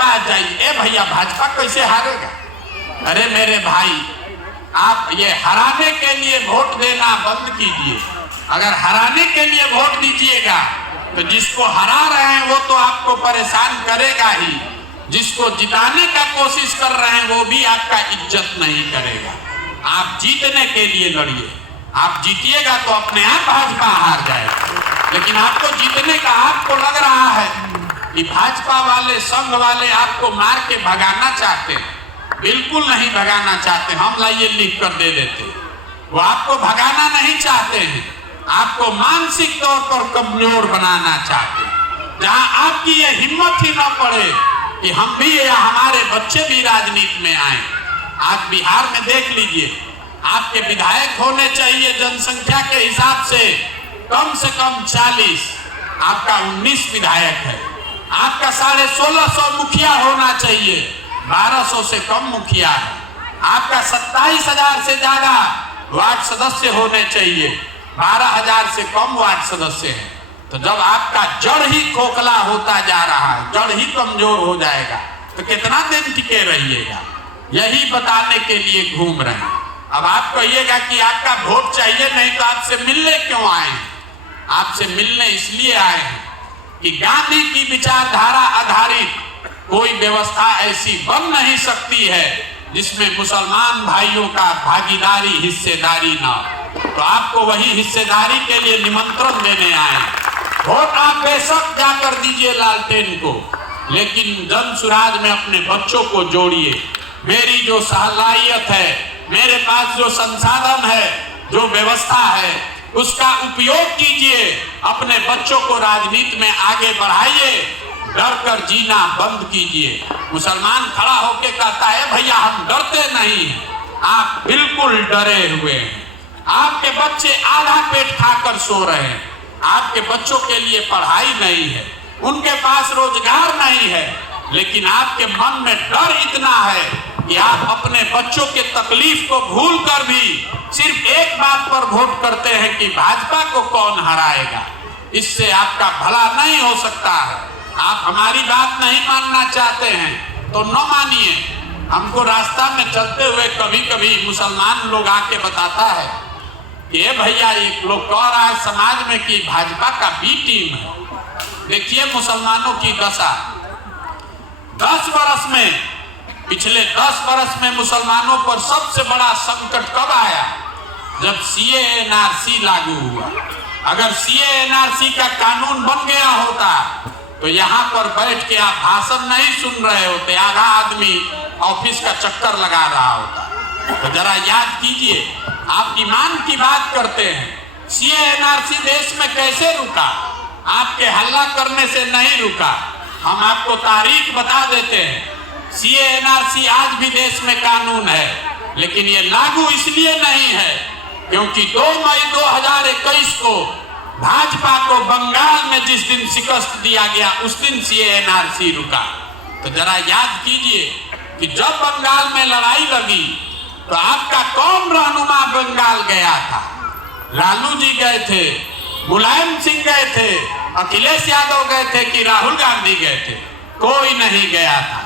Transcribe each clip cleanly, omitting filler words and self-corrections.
पास जाइए, ए भैया भाजपा कैसे हारेगा? अरे मेरे भाई, आप ये हराने के लिए वोट देना बंद कीजिए। अगर हराने के लिए वोट दीजिएगा तो जिसको हरा रहे हैं वो तो आपको परेशान करेगा ही, जिसको जिताने का कोशिश कर रहे हैं वो भी आपका इज्जत नहीं करेगा। आप जीतने के लिए लड़िए, आप जीतिएगा तो अपने आप भाजपा हार जाएगा। लेकिन आपको जीतने का आपको लग रहा है कि भाजपा वाले, संघ वाले आपको मार के भगाना चाहते हैं। बिल्कुल नहीं भगाना चाहते। हम लाइए लिख कर दे देते। वो आपको भगाना नहीं चाहते हैं, आपको मानसिक तौर पर कमजोर बनाना चाहते हैं। जहां आपकी ये हिम्मत ही न पड़े कि हम भी या हमारे बच्चे भी राजनीति में आए। आज बिहार में देख लीजिए, आपके विधायक होने चाहिए जनसंख्या के हिसाब से कम 40, आपका 19 विधायक है। आपका 1650 मुखिया होना चाहिए, 1200 से कम मुखिया है। आपका 27,000 से ज्यादा वार्ड सदस्य होने चाहिए, 12,000 से कम वार्ड सदस्य हैं। तो जब आपका जड़ ही खोखला होता जा रहा है, जड़ ही कमजोर हो जाएगा तो कितना दिन टिके रहिएगा? यही बताने के लिए घूम रहे हैं। अब आप कहिएगा कि आपका वोट चाहिए, नहीं तो आपसे मिलने क्यों आए हैं? आपसे मिलने इसलिए आए हैं कि गांधी की विचारधारा आधारित कोई व्यवस्था ऐसी बन नहीं सकती है जिसमें मुसलमान भाइयों का भागीदारी, हिस्सेदारी ना हो। तो आपको वही हिस्सेदारी के लिए निमंत्रण देने आए। वोट आप बेशक जाकर दीजिए लालटेन को, लेकिन जन सुराज में अपने बच्चों को जोड़िए। मेरी जो सलाहियत है, मेरे पास जो संसाधन है, जो व्यवस्था है, उसका उपयोग कीजिए। अपने बच्चों को राजनीति में आगे बढ़ाइए, डर कर जीना बंद कीजिए। मुसलमान खड़ा होकर कहता है भैया हम डरते नहीं हैं, आप बिल्कुल डरे हुए हैं। आपके बच्चे आधा पेट खाकर सो रहे हैं, आपके बच्चों के लिए पढ़ाई नहीं है, उनके पास रोजगार नहीं है, लेकिन आपके मन में डर इतना है कि आप अपने बच्चों के तकलीफ को भूल कर भी सिर्फ एक बात पर वोट करते हैं कि भाजपा को कौन हराएगा। इससे आपका भला नहीं हो सकता है। आप हमारी बात नहीं मानना चाहते हैं तो न मानिए। हमको रास्ता में चलते हुए कभी कभी मुसलमान लोग आके बताता है कि ये भैया एक लोग कह रहा है समाज में कि भाजपा का बी टीम है। देखिए मुसलमानों की दशा, 10 वर्ष में, पिछले 10 वर्ष में मुसलमानों पर सबसे बड़ा संकट कब आया? जब CA NRC लागू हुआ। अगर CA NRC का कानून बन गया होता तो यहाँ पर बैठ के आप भाषण नहीं सुन रहे होते, आधा आदमी ऑफिस का चक्कर लगा रहा होता। तो जरा याद कीजिए, आप ईमान की बात करते हैं। CA NRC देश में कैसे रुका? आपके हल्ला करने से नहीं रुका। हम आपको तारीख बता देते हैं। CA NRC आज भी देश में कानून है, लेकिन ये लागू इसलिए नहीं है क्योंकि 2 मई 2021 को भाजपा को बंगाल में जिस दिन शिकस्त दिया गया उस दिन CA NRC रुका। तो जरा याद कीजिए कि जब बंगाल में लड़ाई लगी तो आपका कौन रहनुमा बंगाल गया था? लालू जी गए थे, मुलायम सिंह गए थे, अखिलेश यादव गए थे कि राहुल गांधी गए थे? कोई नहीं गया था।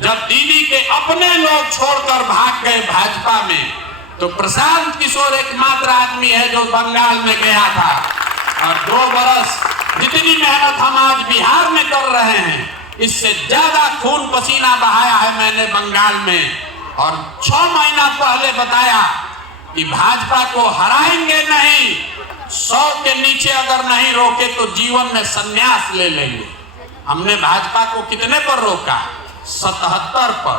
जब दीदी के अपने लोग छोड़कर भाग गए भाजपा में, तो प्रशांत किशोर एकमात्र आदमी है जो बंगाल में गया था। और 2 वर्ष जितनी मेहनत हम आज बिहार में कर रहे हैं, इससे ज्यादा खून पसीना बहाया है मैंने बंगाल में। और 6 महीना पहले बताया कि भाजपा को हराएंगे नहीं, 100 के नीचे अगर नहीं रोके तो जीवन में संन्यास ले लेंगे। हमने भाजपा को कितने पर रोका? 77 पर।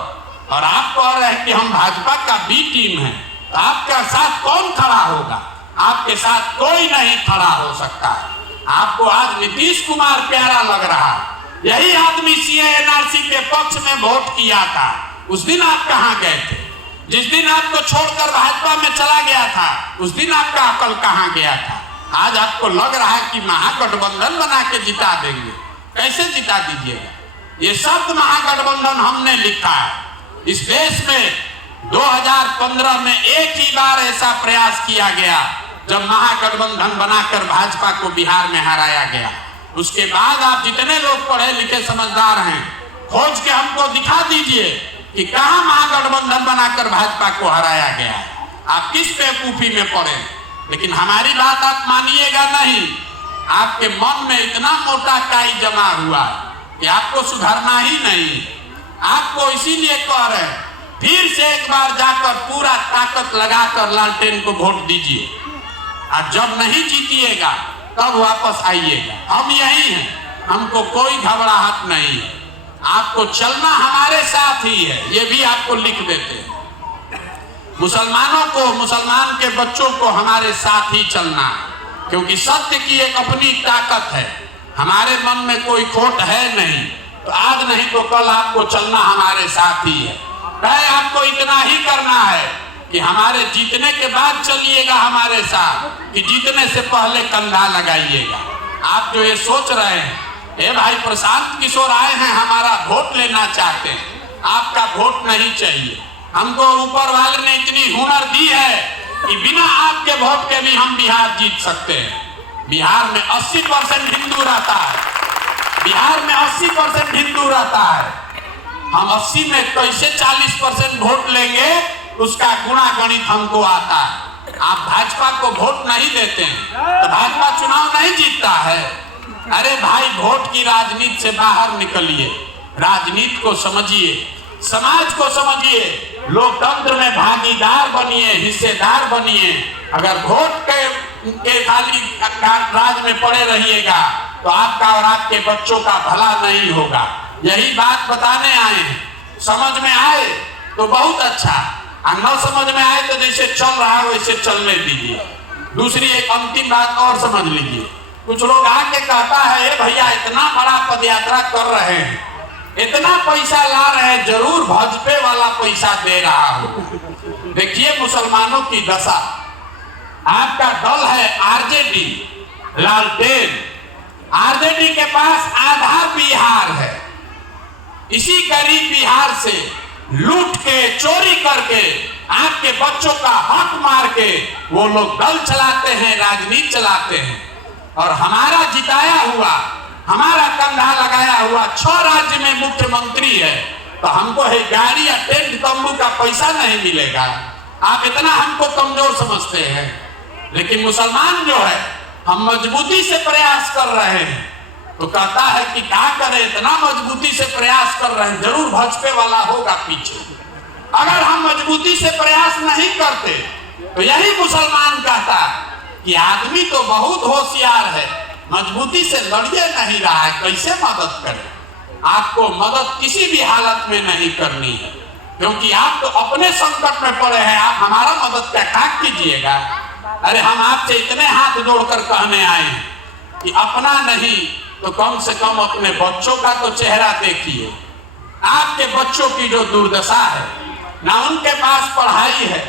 और आप कह रहे हैं कि हम भाजपा का बी टीम है। तो आपके साथ कौन खड़ा होगा? आपके साथ कोई नहीं खड़ा हो सकता है। आपको आज नीतीश कुमार प्यारा लग रहा है। यही आदमी CA NRC के पक्ष में वोट किया था। उस दिन आप कहां गए थे? जिस दिन आपको छोड़कर भाजपा में चला गया था उस दिन आपका अकल कहां गया था? आज आपको लग रहा है कि महागठबंधन बना के जिता देंगे। कैसे जिता दीजिएगा? ये शब्द महागठबंधन हमने लिखा है। इस देश में 2015 में एक ही बार ऐसा प्रयास किया गया जब महागठबंधन बनाकर भाजपा को बिहार में हराया गया। उसके बाद आप जितने लोग पढ़े लिखे समझदार हैं खोज के हमको दिखा दीजिए कि कहां महागठबंधन बनाकर भाजपा को हराया गया है। आप किस बेवकूफी में पड़े, लेकिन हमारी बात आप मानिएगा नहीं। आपके मन में इतना मोटा काई जमा हुआ है कि आपको सुधरना ही नहीं। आपको इसीलिए कह रहे हैं, फिर से एक बार जाकर पूरा ताकत लगाकर लालटेन को वोट दीजिए, और जब नहीं जीतिएगा तब वापस आइएगा। हम यही हैं, हमको कोई घबराहट नहीं है। आपको चलना हमारे साथ ही है, ये भी आपको लिख देते हैं। मुसलमानों को, मुसलमान के बच्चों को हमारे साथ ही चलना है, क्योंकि सत्य की एक अपनी ताकत है। हमारे मन में कोई खोट है नहीं, तो आज नहीं तो कल आपको चलना हमारे साथ ही है। तय आपको इतना ही करना है कि हमारे जीतने के बाद चलिएगा हमारे साथ, कि जीतने से पहले कंधा लगाइएगा। आप जो ये सोच रहे हैं, ए भाई प्रशांत किशोर आए हैं, हमारा वोट लेना चाहते हैं, आपका वोट नहीं चाहिए। हमको ऊपर वाले ने इतनी हुनर दी है कि बिना आपके वोट के भी हम बिहार जीत सकते हैं। बिहार में 80% हिंदू रहता है, बिहार में 80% हिंदू रहता है। हम 80 में कैसे 40% वोट लेंगे, उसका गुणा गणित हमको आता है। आप भाजपा को वोट नहीं देते हैं तो भाजपा चुनाव नहीं जीतता है। अरे भाई, वोट की राजनीति से बाहर निकलिए, राजनीति को समझिए, समाज को समझिए, लोकतंत्र में भागीदार बनिए, हिस्सेदार बनिए। अगर वोट के खाली राज में पड़े रहिएगा तो आपका और आपके बच्चों का भला नहीं होगा। यही बात बताने आए हैं। समझ में आए तो बहुत अच्छा, और न समझ में आए तो जैसे चल रहा है वैसे चलने दीजिए। दूसरी एक अंतिम बात और समझ लीजिए, कुछ लोग आके कहता है, भैया इतना बड़ा पदयात्रा कर रहे हैं, इतना पैसा ला रहे हैं, जरूर भाजपा वाला पैसा दे रहा हो। देखिए मुसलमानों की दशा, आपका दल है आरजेडी, लालटेन, आरजेडी के पास आधा बिहार है। इसी गरीब बिहार से लूट के, चोरी करके, आपके बच्चों का हक मार के वो लोग दल चलाते हैं, राजनीति चलाते हैं। और हमारा जिताया हुआ, हमारा कंधा लगाया हुआ 6 राज्य में मुख्यमंत्री है, तो हमको है गाड़ी या टेंट तंबू का पैसा नहीं मिलेगा। आप इतना हमको कमजोर समझते हैं, लेकिन मुसलमान जो है, हम मजबूती से प्रयास कर रहे हैं, तो कहता है कि क्या करें, इतना मजबूती से प्रयास कर रहे हैं, जरूर भाजपा वाला होगा पीछे। अगर हम मजबूती से प्रयास नहीं करते तो यही मुसलमान कहता कि आदमी तो बहुत होशियार है, मजबूती से लड़िए नहीं रहा है, कैसे मदद करें। आपको मदद किसी भी हालत में नहीं करनी है, क्योंकि आप तो अपने संकट में पड़े हैं। आप हमारा मदद क्या कीजिएगा। अरे हम आपसे इतने हाथ जोड़कर कहने आए हैं कि अपना नहीं तो कम से कम अपने बच्चों का तो चेहरा देखिए। आपके बच्चों की जो दुर्दशा है, ना उनके पास पढ़ाई है,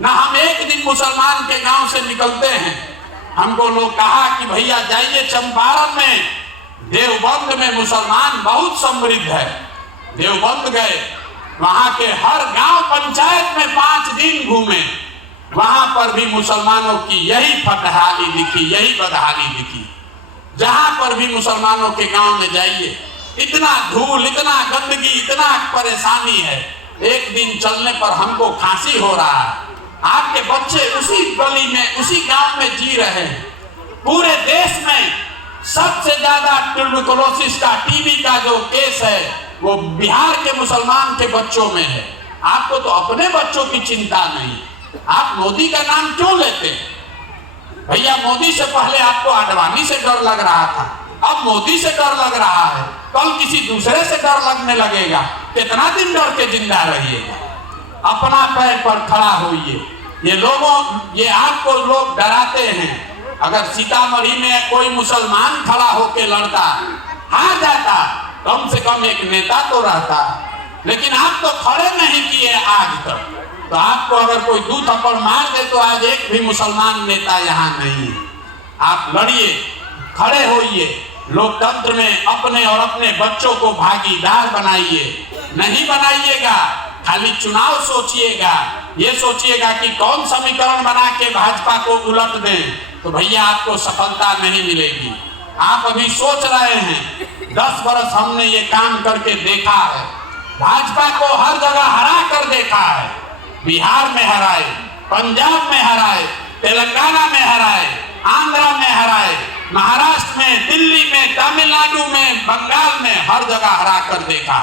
ना हम एक दिन मुसलमान के गांव से निकलते हैं। हमको लोग कहा कि भैया जाइए चंपारण में, देवबंद में मुसलमान बहुत समृद्ध है। देवबंद गए, वहां के हर गांव पंचायत में 5 दिन घूमे, वहां पर भी मुसलमानों की यही फटहाली दिखी, यही बदहाली दिखी। जहां पर भी मुसलमानों के गांव में जाइए, इतना धूल, इतना गंदगी, इतना परेशानी है। एक दिन चलने पर हमको खांसी हो रहा है। आपके बच्चे उसी गली में, उसी गांव में जी रहे हैं। पूरे देश में सबसे ज्यादा ट्यूबरकुलोसिस का, टीबी का जो केस है, वो बिहार के मुसलमान के बच्चों में है। आपको तो अपने बच्चों की चिंता नहीं। आप मोदी का नाम क्यों लेते हैं? भैया मोदी से पहले आपको आडवाणी से डर लग रहा था, अब मोदी से डर लग रहा है, कल किसी दूसरे से डर लगने लगेगा। कितना दिन डर के जिंदा रहिएगा? अपना पैर पर खड़ा होइए। ये आपको लोग डराते हैं। अगर सीतामढ़ी में कोई मुसलमान खड़ा होके लड़ता, हार जाता, कम से कम एक नेता तो रहता, लेकिन आप तो खड़े नहीं किए आज तक। तो आपको अगर कोई 2 थप्पड़ मार दे तो आज एक भी मुसलमान नेता यहाँ नहीं है। आप लड़िए, खड़े होइए, लोकतंत्र में अपने और अपने बच्चों को भागीदार बनाइए। नहीं बनाइएगा, खाली चुनाव सोचिएगा, ये सोचिएगा कि कौन समीकरण बना के भाजपा को उलट दें, तो भैया आपको सफलता नहीं मिलेगी। आप अभी सोच रहे हैं 10 बरस हमने ये काम करके देखा है। भाजपा को हर जगह हरा कर देखा है। बिहार में हराए, पंजाब में हराए, तेलंगाना में हराए, आंध्रा में हराए, महाराष्ट्र में, दिल्ली में, तमिलनाडु में, बंगाल में, हर जगह हरा कर देखा।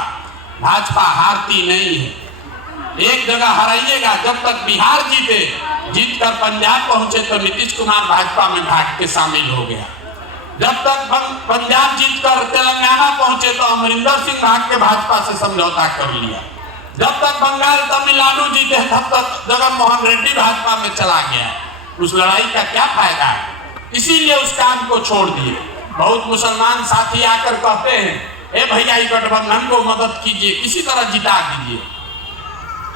भाजपा हारती नहीं है। एक जगह हराइएगा, जब तक बिहार जीते, जीतकर पंजाब पहुंचे तो नीतीश कुमार भाजपा में भाग के शामिल हो गया। जब तक पंजाब जीतकर तेलंगाना पहुंचे तो अमरिंदर सिंह भाग के भाजपा से समझौता कर लिया। जब तक बंगाल तमिलनाडु जीते तब तक जगन मोहन रेड्डी भाजपा में चला गया। उस लड़ाई का क्या फायदा है? इसीलिए उस काम को छोड़ दिए। बहुत मुसलमान साथी आकर कहते हैं, ए भैया गठबंधन को मदद कीजिए, किसी तरह जिता दीजिए।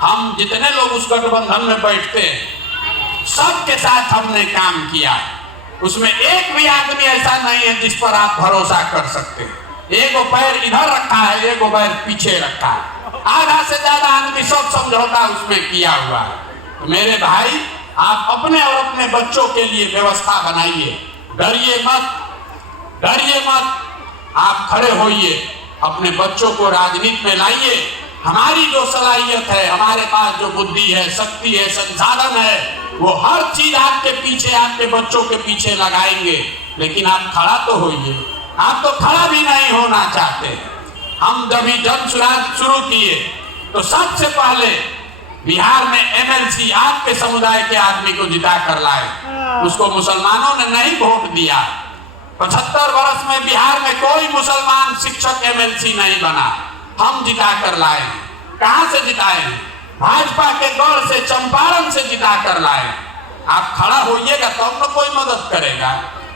हम जितने लोग उस गठबंधन में बैठते हैं, सबके साथ हमने काम किया है। उसमें एक भी आदमी ऐसा नहीं है जिस पर आप भरोसा कर सकते हैं। एक पैर इधर रखा है, एक पैर पीछे रखा है। आधा से ज्यादा आदमी सब समझौता उसमें किया हुआ है। तो मेरे भाई, आप अपने और अपने बच्चों के लिए व्यवस्था बनाइए। डरिए मत, डरिए मत। आप खड़े होइए, अपने बच्चों को राजनीति में लाइए। हमारी जो सलाहियत है, हमारे पास जो बुद्धि है, शक्ति है, संसाधन है, वो हर चीज आपके पीछे, आपके बच्चों के पीछे लगाएंगे। लेकिन आप खड़ा तो होइए। आप तो खड़ा भी नहीं होना चाहते। हम जब ही जन सुराज शुरू किए तो सबसे पहले बिहार में एमएलसी आपके समुदाय के आदमी को जिता कर लाए। उसको मुसलमानों ने नहीं वोट दिया। 75 वर्ष में बिहार में कोई मुसलमान शिक्षक एमएलसी नहीं बना। हम जिता कर लाए। कहां से जिताए? भाजपा के गढ़ से, चंपारण से जिता कर लाए। आप खड़ा होइएगा तब तो कोई मदद करेगा।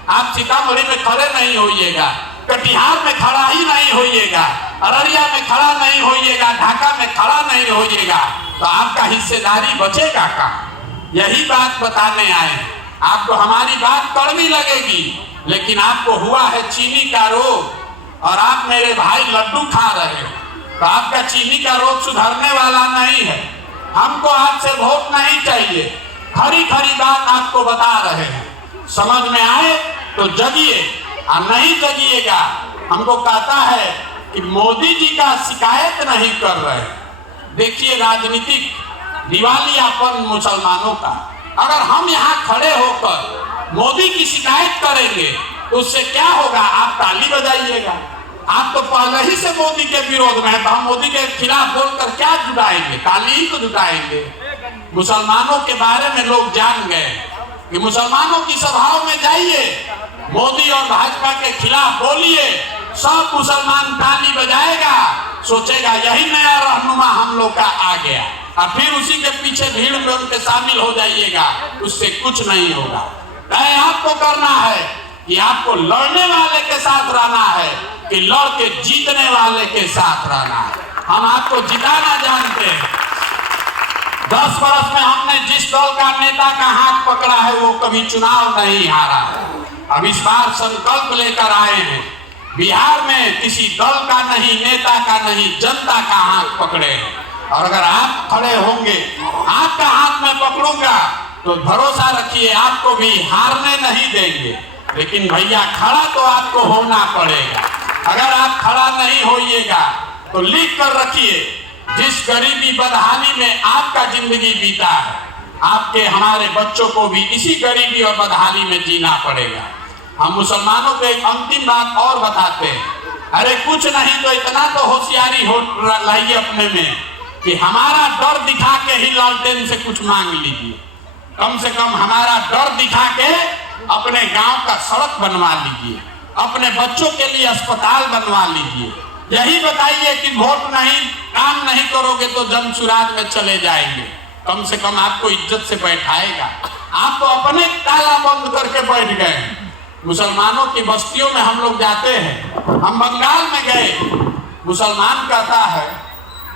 आप सीतामढ़ी में खड़े नहीं होइएगा, कटिहार में खड़ा ही नहीं होइएगा, अररिया में खड़ा नहीं होइएगा, ढाका में खड़ा नहीं होइएगा, तो आपका हिस्सेदारी बचेगा कहाँ? यही बात बताने आए। आपको हमारी बात कड़वी लगेगी, लेकिन आपको हुआ है चीनी का रोग और आप मेरे भाई लड्डू खा रहे हो, तो आपका चीनी का रोग सुधरने वाला नहीं है। हमको आपसे वोट नहीं चाहिए। खरी खरी बात आपको बता रहे हैं। समझ में आए तो जगिए, और नहीं जगिएगा। हमको कहता है कि मोदी जी का शिकायत नहीं कर रहे। देखिए राजनीतिक दिवालियापन मुसलमानों का। अगर हम यहाँ खड़े होकर मोदी की शिकायत करेंगे तो उससे क्या होगा? आप ताली बजाइएगा। आप तो पहले ही से मोदी के विरोध में है, तो हम मोदी के खिलाफ बोलकर क्या जुटाएंगे? ताली ही तो जुटाएंगे। मुसलमानों के बारे में लोग जान गए कि मुसलमानों की सभाओं में जाइए, मोदी और भाजपा के खिलाफ बोलिए, सब मुसलमान ताली बजाएगा, सोचेगा यही नया रहनुमा हम लोग का आ गया, और फिर उसी के पीछे भीड़ में उनके शामिल हो जाइएगा। उससे कुछ नहीं होगा। तय आपको करना है कि आपको लड़ने वाले के साथ रहना है कि लड़ के जीतने वाले के साथ रहना है। हम आपको जिताना जानते हैं। 10 वर्ष में हमने जिस दल का नेता का हाथ पकड़ा है वो कभी चुनाव नहीं हारा है। अब इस बार संकल्प लेकर आए हैं, बिहार में किसी दल का नहीं, नेता का नहीं, जनता का हाथ पकड़े हैं। और अगर आप खड़े होंगे, आपका हाथ मैं पकड़ूंगा, तो भरोसा रखिए आपको भी हारने नहीं देंगे। लेकिन भैया खड़ा तो आपको होना पड़ेगा। अगर आप खड़ा नहीं होइएगा तो लिख कर रखिए, जिस गरीबी बदहाली में आपका जिंदगी बीता है, आपके हमारे बच्चों को भी इसी गरीबी और बदहाली में जीना पड़ेगा। हम मुसलमानों को एक अंतिम बात और बताते हैं। अरे कुछ नहीं तो इतना तो होशियारी हो लाइए अपने में कि हमारा डर दिखा के ही लालटेन से कुछ मांग लीजिए। कम से कम हमारा डर दिखा के अपने गांव का सड़क बनवा लीजिए, अपने बच्चों के लिए अस्पताल बनवा लीजिए। यही बताइए कि वोट नहीं, काम नहीं करोगे तो जन सुराज में चले जाएंगे। कम से कम आपको इज्जत से बैठाएगा। आप तो अपने ताला बंद करके बैठ गए। मुसलमानों की बस्तियों में हम लोग जाते हैं। हम बंगाल में गए, मुसलमान कहता है,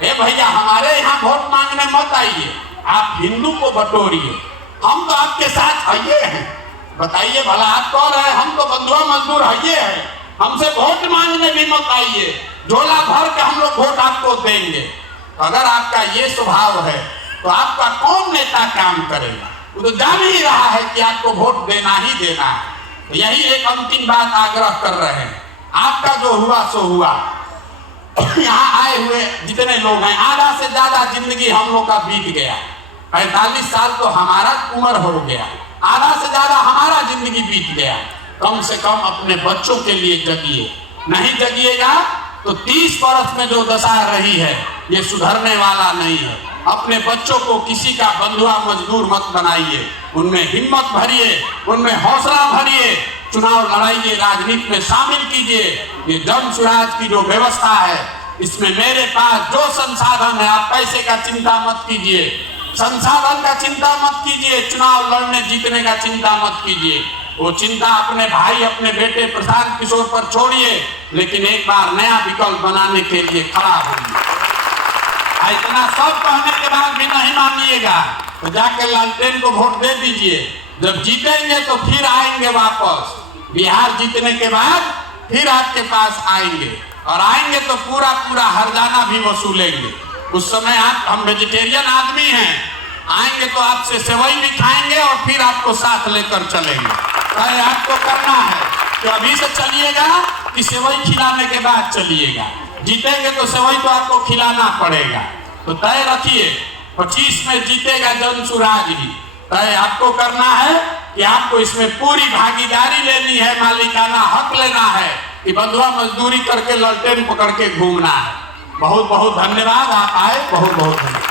ए भैया हमारे यहाँ वोट मांगने मत आइए, आप हिंदू को बटोरिए, हम तो आपके साथ आइए हैं। बताइए भला आप कौन है? हम तो बंधुआ मजदूर आइए हैं, हमसे वोट मांगने भी मत आइए, झोला भर के हम लोग वोट आपको देंगे। अगर आपका ये स्वभाव है तो आपका कौन नेता काम करेगा? वो तो जान ही रहा है कि आपको वोट देना ही देना है। तो यही एक अंतिम बात आग्रह कर रहे हैं आपका जो हुआ सो हुआ। यहाँ आए हुए जितने लोग हैं, आधा से ज्यादा जिंदगी हम लोग का बीत गया। 45 साल तो हमारा उम्र हो गया, आधा से ज्यादा हमारा जिंदगी बीत गया। कम से कम अपने बच्चों के लिए जगिए, नहीं जगिएगा तो 30 वर्ष में जो दशा रही है ये सुधरने वाला नहीं है। अपने बच्चों को किसी का बंधुआ मजदूर मत बनाइए, उनमें हिम्मत भरिए, उनमें हौसला भरिए, चुनाव लड़ाइए, राजनीति में शामिल कीजिए। ये जन स्वराज की जो व्यवस्था है इसमें मेरे पास जो संसाधन है, आप पैसे का चिंता मत कीजिए, संसाधन का चिंता मत कीजिए, चुनाव लड़ने जीतने का चिंता मत कीजिए। वो चिंता अपने भाई अपने बेटे प्रशांत किशोर पर छोड़िए, लेकिन एक बार नया विकल्प बनाने के लिए खड़ा होइए। इतना सब कहने के बाद भी नहीं मानिएगा तो जाके लालटेन को वोट दे दीजिए। जब जीतेंगे तो फिर आएंगे वापस, बिहार जीतने के बाद फिर आपके पास आएंगे, और आएंगे तो पूरा पूरा हरजाना भी वसूलेंगे। उस समय हम वेजिटेरियन आदमी हैं, आएंगे तो आपसे सेवई भी खाएंगे और फिर आपको साथ लेकर चलेंगे। तय आपको करना है कि अभी से चलिएगा कि सेवई खिलाने के बाद चलिएगा। जीतेंगे तो सेवई तो आपको खिलाना पड़ेगा, तो तय रखिए 25 में जीतेगा जन स्वराज ही। तय आपको करना है कि आपको इसमें पूरी भागीदारी लेनी है, मालिकाना हक लेना है, कि बंधुआ मजदूरी करके लालटेन पकड़ के घूमना है। बहुत बहुत धन्यवाद, आप आए, बहुत बहुत धन्यवाद।